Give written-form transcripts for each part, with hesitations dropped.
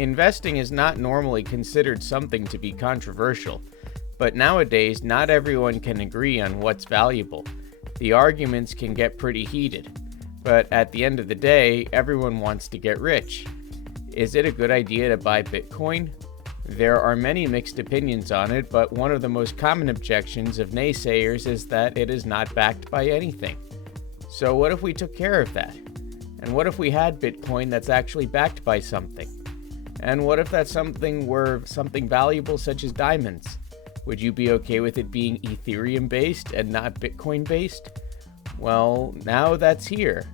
Investing is not normally considered something to be controversial, but nowadays not everyone can agree on what's valuable. The arguments can get pretty heated, but at the end of the day, everyone wants to get rich. Is it a good idea to buy Bitcoin? There are many mixed opinions on it, but one of the most common objections of naysayers is that it is not backed by anything. So what if we took care of that? And what if we had Bitcoin that's actually backed by something? And what if that something were something valuable such as diamonds? Would you be okay with it being Ethereum based and not Bitcoin based? Well, now that's here.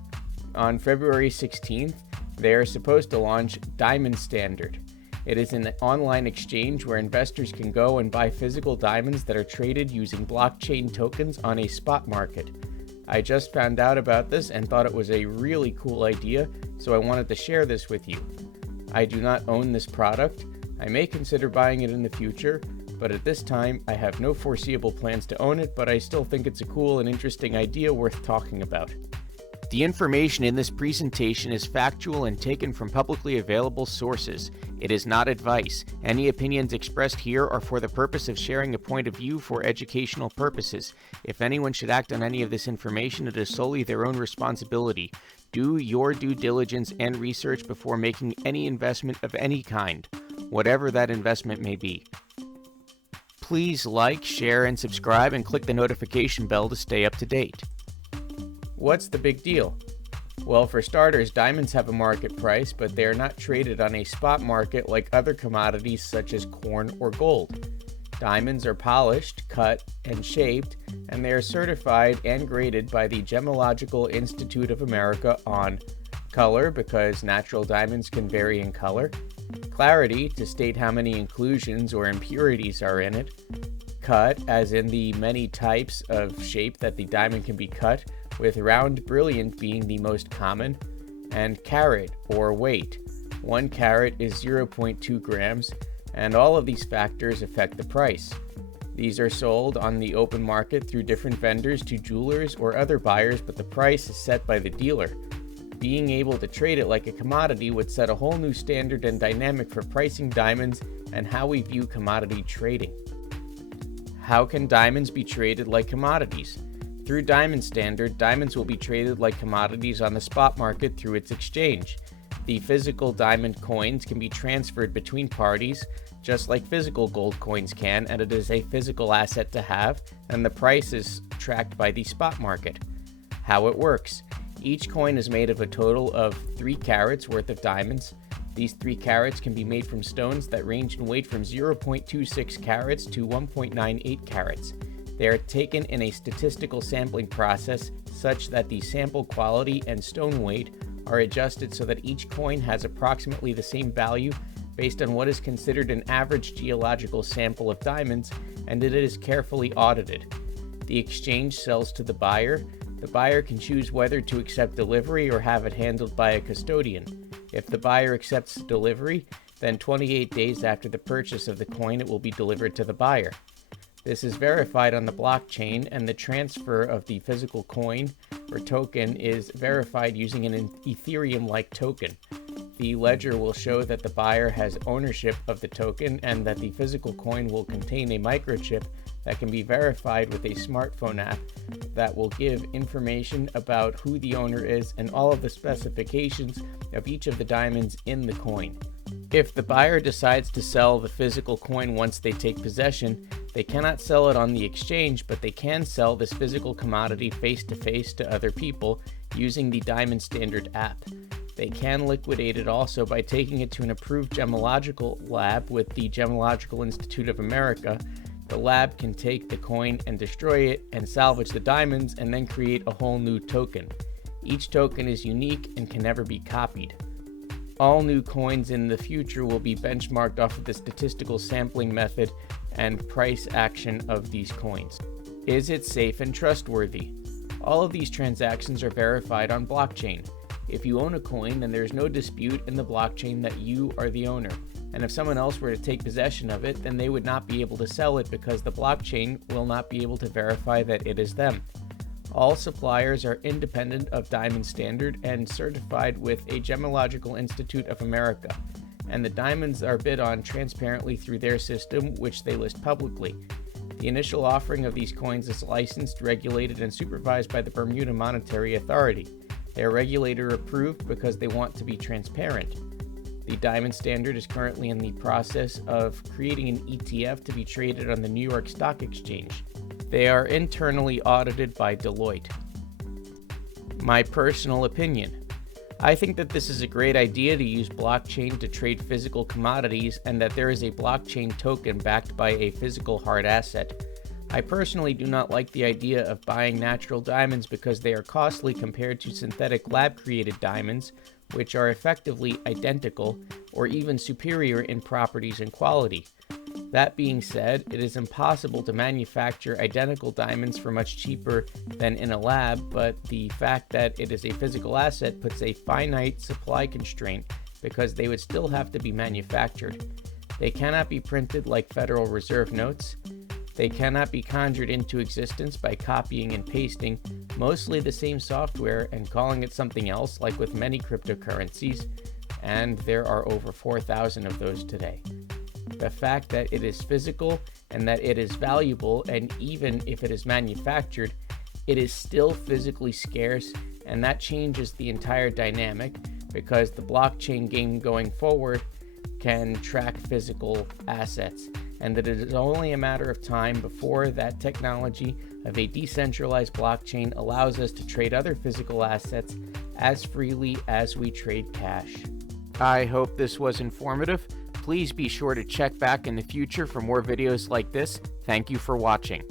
On February 16th, they are supposed to launch Diamond Standard. It is an online exchange where investors can go and buy physical diamonds that are traded using blockchain tokens on a spot market. I just found out about this and thought it was a really cool idea, so I wanted to share this with you. I do not own this product. I may consider buying it in the future, but at this time I have no foreseeable plans to own it, but I still think it's a cool and interesting idea worth talking about. The information in this presentation is factual and taken from publicly available sources. It is not advice. Any opinions expressed here are for the purpose of sharing a point of view for educational purposes. If anyone should act on any of this information, it is solely their own responsibility. Do your due diligence and research before making any investment of any kind, whatever that investment may be. Please like, share, and subscribe, and click the notification bell to stay up to date. What's the big deal? Well, for starters, diamonds have a market price, but they are not traded on a spot market like other commodities such as corn or gold. Diamonds are polished, cut, and shaped, and they are certified and graded by the Gemological Institute of America on color, because natural diamonds can vary in color, clarity, to state how many inclusions or impurities are in it, cut, as in the many types of shape that the diamond can be cut, with round brilliant being the most common, and carat, or weight. 1 carat is 0.2 grams, and all of these factors affect the price. These are sold on the open market through different vendors to jewelers or other buyers, but the price is set by the dealer. Being able to trade it like a commodity would set a whole new standard and dynamic for pricing diamonds and how we view commodity trading. How can diamonds be traded like commodities? Through Diamond Standard, diamonds will be traded like commodities on the spot market through its exchange. The physical diamond coins can be transferred between parties, just like physical gold coins can, and it is a physical asset to have, and the price is tracked by the spot market. How it works. Each coin is made of a total of 3 carats worth of diamonds. These 3 carats can be made from stones that range in weight from 0.26 carats to 1.98 carats. They are taken in a statistical sampling process such that the sample quality and stone weight are adjusted so that each coin has approximately the same value based on what is considered an average geological sample of diamonds, and it is carefully audited. The exchange sells to the buyer. The buyer can choose whether to accept delivery or have it handled by a custodian. If the buyer accepts delivery, then 28 days after the purchase of the coin, it will be delivered to the buyer. This is verified on the blockchain, and the transfer of the physical coin or token is verified using an Ethereum-like token. The ledger will show that the buyer has ownership of the token and that the physical coin will contain a microchip that can be verified with a smartphone app that will give information about who the owner is and all of the specifications of each of the diamonds in the coin. If the buyer decides to sell the physical coin once they take possession, they cannot sell it on the exchange, but they can sell this physical commodity face-to-face to other people using the Diamond Standard app. They can liquidate it also by taking it to an approved gemological lab with the Gemological Institute of America. The lab can take the coin and destroy it and salvage the diamonds and then create a whole new token. Each token is unique and can never be copied. All new coins in the future will be benchmarked off of the statistical sampling method and price action of these coins. Is it safe and trustworthy? All of these transactions are verified on blockchain. If you own a coin, then there is no dispute in the blockchain that you are the owner. And if someone else were to take possession of it, then they would not be able to sell it because the blockchain will not be able to verify that it is them. All suppliers are independent of Diamond Standard and certified with a Gemological Institute of America. and the diamonds are bid on transparently through their system, which they list publicly. The initial offering of these coins is licensed, regulated, and supervised by the Bermuda Monetary Authority. They are regulator approved because they want to be transparent. The Diamond Standard is currently in the process of creating an ETF to be traded on the New York Stock Exchange. They are internally audited by Deloitte. My personal opinion. I think that this is a great idea to use blockchain to trade physical commodities and that there is a blockchain token backed by a physical hard asset. I personally do not like the idea of buying natural diamonds because they are costly compared to synthetic lab-created diamonds, which are effectively identical or even superior in properties and quality. That being said, it is impossible to manufacture identical diamonds for much cheaper than in a lab, but the fact that it is a physical asset puts a finite supply constraint because they would still have to be manufactured. They cannot be printed like Federal Reserve notes. They cannot be conjured into existence by copying and pasting mostly the same software and calling it something else, like with many cryptocurrencies, and there are over 4,000 of those today. The fact that it is physical and that it is valuable, and even if it is manufactured, it is still physically scarce, and that changes the entire dynamic because the blockchain game going forward can track physical assets, and that it is only a matter of time before that technology of a decentralized blockchain allows us to trade other physical assets as freely as we trade cash. I hope this was informative. Please be sure to check back in the future for more videos like this. Thank you for watching.